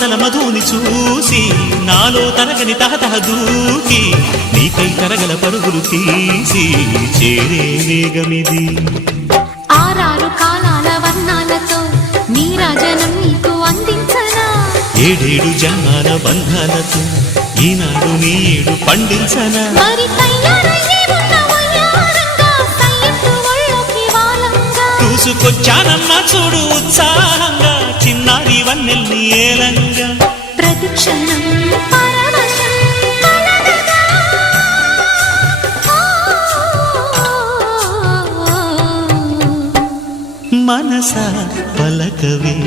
మమతల మధుని చూసి నాలో తరగని తహతహ దూకి నీకై తరగల పరుగులు తీసి చేరే వేగమిది. ఆరారు కాలాల వర్ణాలతో నీరాజనం నీకు అందించనా, ఏడేడు జన్మాల బంధాలతో ఈనాడు నీ ఏడు పండించనా. మరి తయారయ్యే ఉన్న వయ్యారంగా సయ్యత్తు ఒళ్ళోకి వాలంగా చూసుకొచ్చానమ్మా చూడు ఉత్సాహంగా చిన్నారి వన్నెల్ని ఏలంగా. ప్రతిక్షణం పరవశం కలగగా మనసా పలకవే